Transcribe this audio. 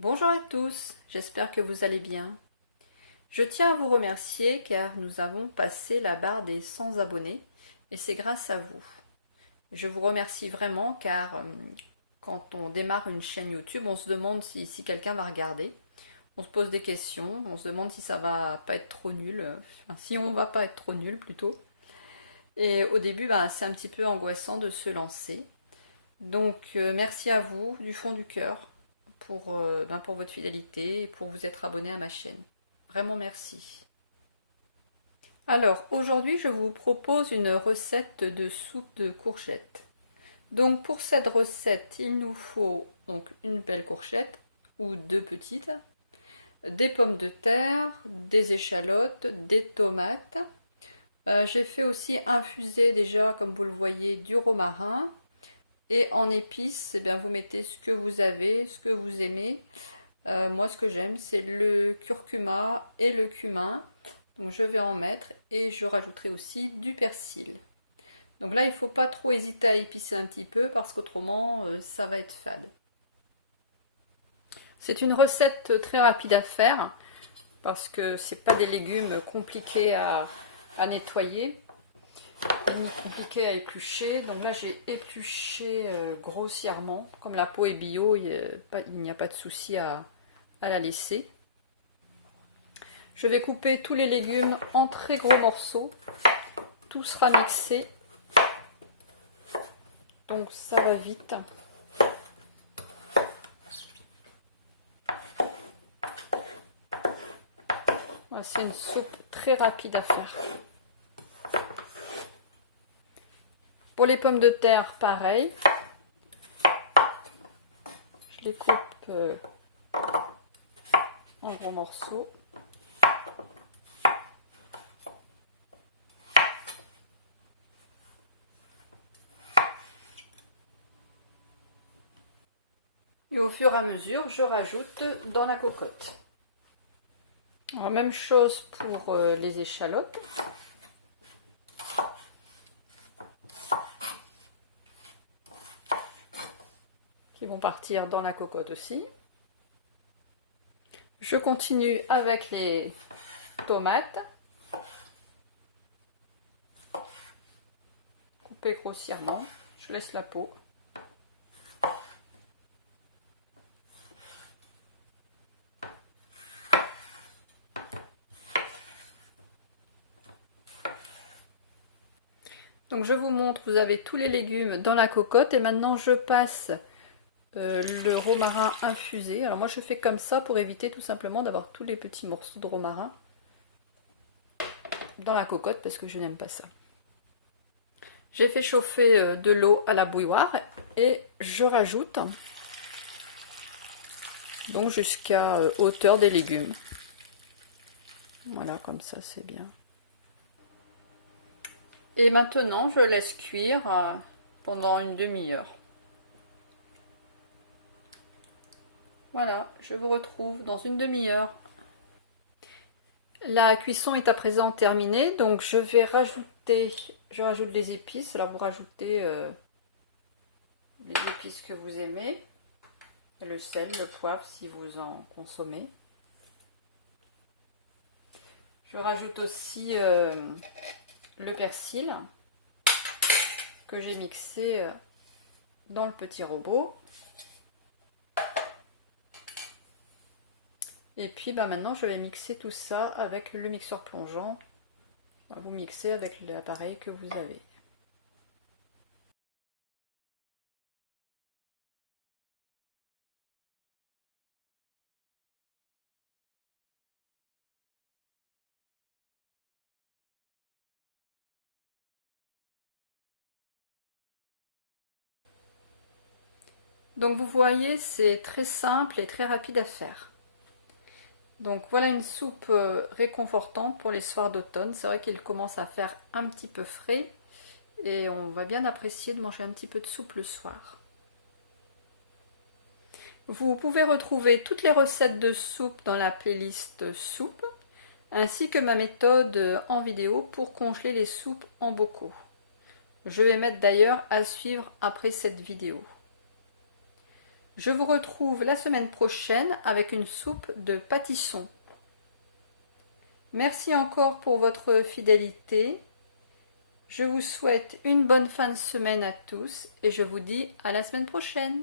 Bonjour à tous, j'espère que vous allez bien. Je tiens à vous remercier car nous avons passé la barre des 100 abonnés et c'est grâce à vous. Je vous remercie vraiment car quand on démarre une chaîne YouTube, on se demande si quelqu'un va regarder. On se pose des questions, on se demande si ça va pas être trop nul, enfin, si on va pas être trop nul plutôt. Et au début, c'est un petit peu angoissant de se lancer. Donc merci à vous du fond du cœur pour votre fidélité et pour vous être abonné à ma chaîne. Vraiment merci. Alors aujourd'hui je vous propose une recette de soupe de courgettes. Donc pour cette recette il nous faut donc une belle courgette ou deux petites, des pommes de terre, des échalotes, des tomates. J'ai fait aussi infuser déjà comme vous le voyez du romarin. Et en épices, vous mettez ce que vous avez, ce que vous aimez. Moi, ce que j'aime, c'est le curcuma et le cumin. Donc, je vais en mettre et je rajouterai aussi du persil. Donc là, il ne faut pas trop hésiter à épicer un petit peu parce qu'autrement, ça va être fade. C'est une recette très rapide à faire parce que ce n'est pas des légumes compliqués à nettoyer ni compliqué à éplucher. Donc là j'ai épluché grossièrement. Comme la peau est bio, il n'y a pas de souci à la laisser. Je vais couper tous les légumes en très gros morceaux. Tout sera mixé. Donc ça va vite. Voilà, c'est une soupe très rapide à faire. Pour les pommes de terre, pareil. Je les coupe en gros morceaux. Et au fur et à mesure, je rajoute dans la cocotte. Alors, même chose pour les échalotes. Qui vont partir dans la cocotte aussi. Je continue avec les tomates. Coupées grossièrement. Je laisse la peau. Donc je vous montre, vous avez tous les légumes dans la cocotte et maintenant je passe le romarin infusé. Alors moi je fais comme ça pour éviter tout simplement d'avoir tous les petits morceaux de romarin dans la cocotte parce que je n'aime pas ça. J'ai fait chauffer de l'eau à la bouilloire et je rajoute donc jusqu'à hauteur des légumes. Voilà, comme ça c'est bien. Et maintenant je laisse cuire pendant une demi-heure. Voilà, je vous retrouve dans une demi-heure. La cuisson est à présent terminée, donc je rajoute les épices. Alors vous rajoutez les épices que vous aimez, le sel, le poivre si vous en consommez. Je rajoute aussi le persil que j'ai mixé dans le petit robot. Et puis maintenant je vais mixer tout ça avec le mixeur plongeant. Vous mixez avec l'appareil que vous avez. Donc vous voyez, c'est très simple et très rapide à faire. Donc voilà une soupe réconfortante pour les soirs d'automne. C'est vrai qu'il commence à faire un petit peu frais et on va bien apprécier de manger un petit peu de soupe le soir. Vous pouvez retrouver toutes les recettes de soupe dans la playlist soupe, ainsi que ma méthode en vidéo pour congeler les soupes en bocaux. Je vais mettre d'ailleurs à suivre après cette vidéo. Je vous retrouve la semaine prochaine avec une soupe de pâtisson. Merci encore pour votre fidélité. Je vous souhaite une bonne fin de semaine à tous et je vous dis à la semaine prochaine.